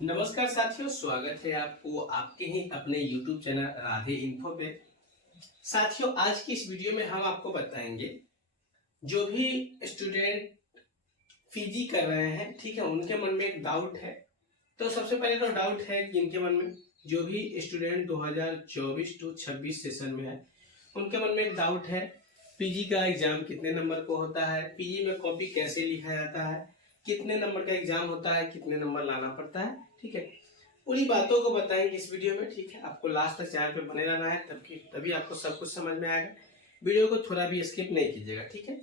नमस्कार साथियों, स्वागत है आपको आपके ही अपने YouTube चैनल राधे इन्फो पे। साथियों, आज की इस वीडियो में हम आपको बताएंगे जो भी स्टूडेंट पीजी कर रहे हैं, ठीक है, उनके मन में एक डाउट है। तो सबसे पहले तो डाउट है कि इनके मन में जो भी स्टूडेंट 2024 टू 26 सेशन में है, उनके मन में एक डाउट है, पीजी का एग्जाम कितने नंबर को होता है, पीजी में कॉपी कैसे लिखा जाता है, कितने नंबर का एग्जाम होता है, कितने नंबर लाना पड़ता है। ठीक है, पूरी बातों को बताएंगे इस वीडियो में। ठीक है, आपको लास्ट तक चैनल पे बने रहना है, तभी आपको सब कुछ समझ में आएगा। वीडियो को थोड़ा भी स्किप नहीं कीजिएगा। ठीक है,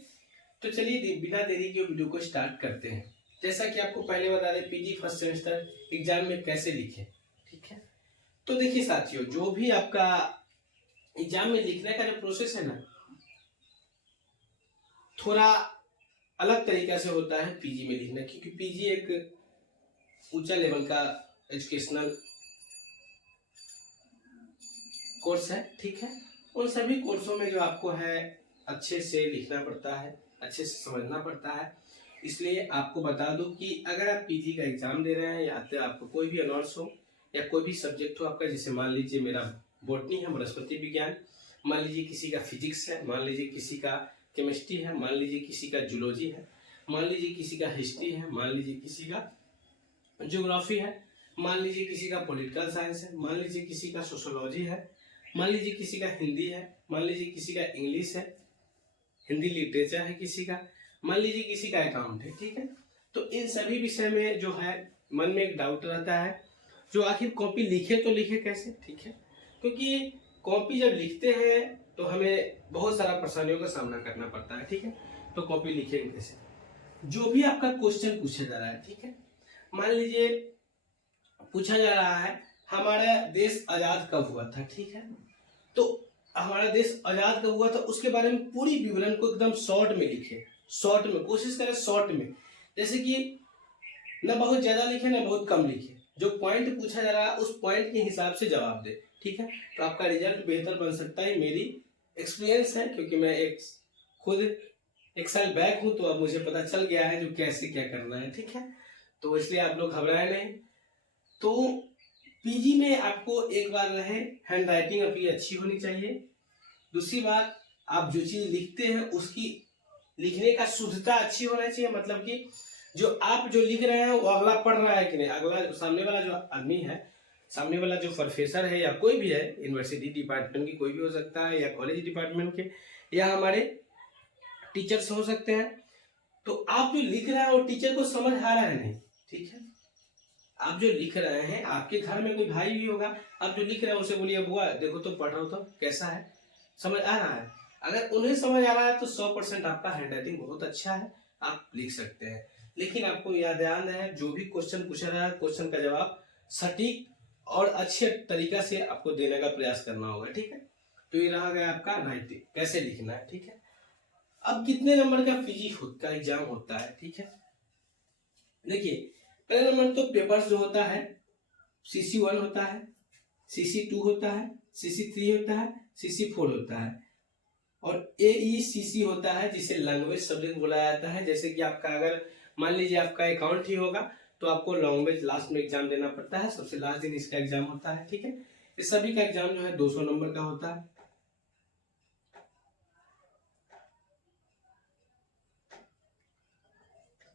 तो चलिए बिना देरी के वीडियो को स्टार्ट करते हैं। जैसा कि आपको पहले बता दें, पीजी फर्स्ट सेमेस्टर एग्जाम में कैसे लिखे। ठीक है, तो देखिए साथियों, जो भी आपका एग्जाम में लिखने का जो प्रोसेस है ना, थोड़ा अलग तरीका से होता है पीजी में लिखना, क्योंकि पीजी एक ऊंचा लेवल का एजुकेशनल कोर्स है। ठीक है, उन सभी कोर्सों में जो आपको है अच्छे से लिखना पड़ता है, अच्छे से समझना पड़ता है। इसलिए आपको बता दूं कि अगर आप पीजी का एग्जाम दे रहे हैं या तो आपको कोई भी ऑनर्स हो या कोई भी सब्जेक्ट हो आपका, जैसे मान लीजिए मेरा बॉटनी है, वनस्पति विज्ञान, मान लीजिए किसी का फिजिक्स है, मान लीजिए किसी का केमिस्ट्री है, मान लीजिए किसी का जूलॉजी है, मान लीजिए किसी का हिस्ट्री है, मान लीजिए किसी का ज्योग्राफी है, मान लीजिए किसी का पॉलिटिकल साइंस है, मान लीजिए किसी का सोशोलॉजी है, मान लीजिए किसी का हिंदी है, मान लीजिए किसी का इंग्लिश है, हिंदी लिटरेचर है किसी का, मान लीजिए किसी का अकाउंट है। ठीक है, तो इन सभी विषय में जो है मन में एक डाउट रहता है, जो आखिर कॉपी लिखे तो लिखे कैसे। ठीक है, क्योंकि कॉपी जब लिखते हैं तो हमें बहुत सारा परेशानियों का सामना करना पड़ता है। ठीक है, तो कॉपी लिखेंगे कैसे। जो भी आपका क्वेश्चन पूछा जा रहा है, ठीक है, मान लीजिए पूछा जा रहा है हमारा देश आजाद कब हुआ था। ठीक है, तो हमारा देश आजाद कब हुआ था उसके बारे में पूरी विवरण को एकदम शॉर्ट में लिखे, शॉर्ट में कोशिश करें, शॉर्ट में, जैसे कि ना बहुत ज्यादा लिखे ना बहुत कम लिखे, जो पॉइंट पूछा जा रहा है उस पॉइंट के हिसाब से जवाब दे। ठीक है, तो आपका रिजल्ट बेहतर बन सकता है। मेरी एक्सपीरियंस है, क्योंकि मैं खुद एक साल बैक हूं, तो अब मुझे पता चल गया है जो कैसे क्या करना है। ठीक है, तो इसलिए आप लोग घबराए नहीं। तो पीजी में आपको एक बार रहे, हैंड राइटिंग अपनी अच्छी होनी चाहिए। दूसरी बात, आप जो चीज लिखते हैं उसकी लिखने का शुद्धता अच्छी होना चाहिए, मतलब कि जो आप जो लिख रहे हैं वो अगला पढ़ रहा है कि नहीं, अगला सामने वाला जो आदमी है, सामने वाला जो प्रोफेसर है या कोई भी है, यूनिवर्सिटी डिपार्टमेंट की कोई भी हो सकता है या कॉलेज डिपार्टमेंट के या हमारे टीचर्स हो सकते हैं, तो आप जो लिख रहे हैं वो टीचर को समझ आ रहा है नहीं। ठीक है, आप जो लिख रहे हैं, आपके घर में कोई भाई भी होगा, आप जो लिख रहे हैं उसे बोलिए बुआ देखो तो पढ़ रहा हो तो कैसा है, समझ आ रहा है। अगर उन्हें समझ आ रहा है तो 100% आपका हैंडराइटिंग बहुत अच्छा है, आप लिख सकते हैं। लेकिन आपको याद ध्यान है, जो भी क्वेश्चन पूछा रहा है क्वेश्चन का जवाब सटीक और अच्छे तरीका से आपको देने का प्रयास करना होगा। ठीक है, तो ये रहा गया आपका राइटिंग कैसे लिखना है। ठीक है, अब कितने नंबर का पीजी का एग्जाम होता है। ठीक है, देखिए पहले नंबर तो पेपर्स जो होता है CC1 होता है, CC2 होता है, CC3 होता है, CC4 होता है, और AECC होता है जिसे लैंग्वेज सब्जेक्ट बोला जाता है। जैसे कि आपका अगर मान लीजिए आपका अकाउंट ही होगा तो आपको लैंग्वेज लास्ट में एग्जाम देना पड़ता है, सबसे लास्ट दिन इसका एग्जाम होता है। ठीक है, इस सभी का एग्जाम जो है 200 नंबर का होता है।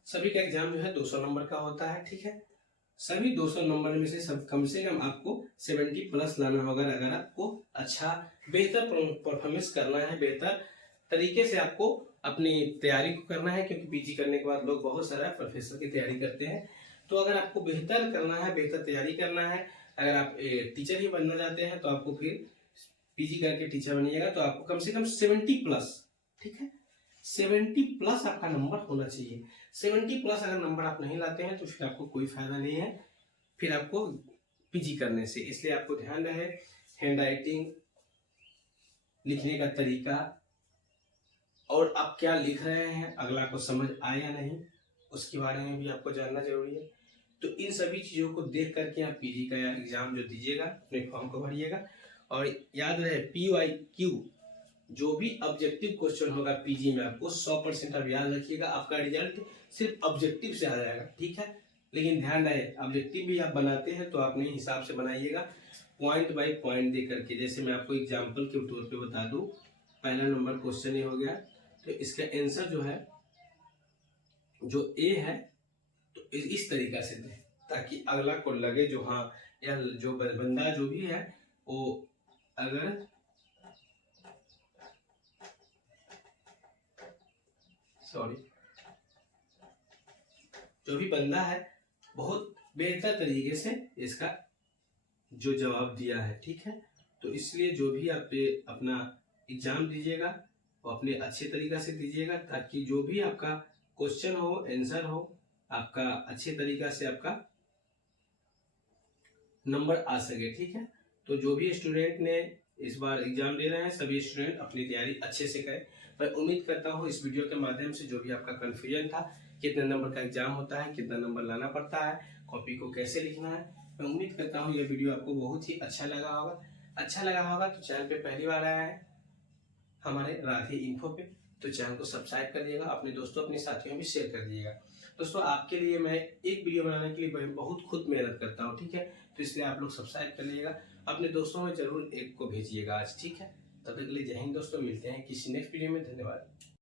सभी का एग्जाम जो है 200 नंबर का होता है। ठीक है, सभी 200 नंबर में से सब कम से कम आपको 70 प्लस लाना होगा अगर आपको अच्छा बेहतर परफॉर्मेंस करना है, बेहतर तरीके से आपको अपनी तैयारी को करना है, क्योंकि पीजी करने के बाद लोग बहुत सारा प्रोफेसर की तैयारी करते हैं। तो अगर आपको बेहतर करना है, बेहतर तैयारी करना है, अगर आप टीचर ही बनना चाहते हैं तो आपको फिर पीजी करके टीचर बनिएगा, तो आपको कम से कम 70 प्लस, ठीक है, 70 प्लस आपका नंबर होना चाहिए। 70 प्लस अगर नंबर आप नहीं लाते हैं तो फिर आपको कोई फायदा नहीं है फिर आपको पीजी करने से। इसलिए आपको ध्यान रहे, हैंड राइटिंग, लिखने का तरीका, और आप क्या लिख रहे हैं अगला को समझ आए या नहीं उसके बारे में भी आपको जानना जरूरी है। तो इन सभी चीजों को देख करके आप पीजी का एग्जाम जो दीजिएगा अपने फॉर्म को भरिएगा। और याद रहे PYQ जो भी ऑब्जेक्टिव क्वेश्चन होगा पीजी में आपको 100% आप याद रखिएगा, आपका रिजल्ट सिर्फ ऑब्जेक्टिव से आ जाएगा। ठीक है, लेकिन ध्यान रहे ऑब्जेक्टिव भी आप बनाते हैं तो अपने हिसाब से बनाइएगा, पॉइंट बाय पॉइंट दे करके। जैसे मैं आपको एग्जाम्पल के तौर पे बता दूं, पहला नंबर क्वेश्चन ये हो गया, तो इसका आंसर जो है जो ए है तो इस तरीका से दें ताकि अगला को लगे जो हाँ यह जो बंदा जो भी है वो अगर जो भी बंदा है बहुत बेहतर तरीके से इसका जो जवाब दिया है, ठीक है। तो इसलिए जो भी आप अपना एग्जाम दीजिएगा वो अपने अच्छे तरीका से दीजिएगा ताकि जो भी आपका क्वेश्चन हो आंसर हो आपका अच्छे तरीका से आपका नंबर आ सके, ठीक है। तो जो भी स्टूडेंट ने इस बार एग्जाम दे रहे हैं सभी स्टूडेंट अपनी तैयारी अच्छे से करें। मैं उम्मीद करता हूँ इस वीडियो के माध्यम से जो भी आपका कन्फ्यूजन था कितने नंबर का एग्जाम होता है, कितना नंबर लाना पड़ता है, कॉपी को कैसे लिखना है, मैं उम्मीद करता हूँ ये वीडियो आपको बहुत ही अच्छा लगा होगा। तो चैनल पे पहली बार आया है हमारे राधे इन्फो पे तो चैनल को सब्सक्राइब कर दिएगा, अपने दोस्तों अपने साथियों में शेयर कर दीजिएगा। दोस्तों आपके लिए मैं एक वीडियो बनाने के लिए बहुत खुद मेहनत करता हूँ, ठीक है। तो इसलिए आप लोग सब्सक्राइब कर लीजिएगा, अपने दोस्तों में जरूर एक को भेजिएगा आज, ठीक है। तब तक के लिए जय हिंद दोस्तों, मिलते हैं किसी नेक्स्ट वीडियो में, धन्यवाद।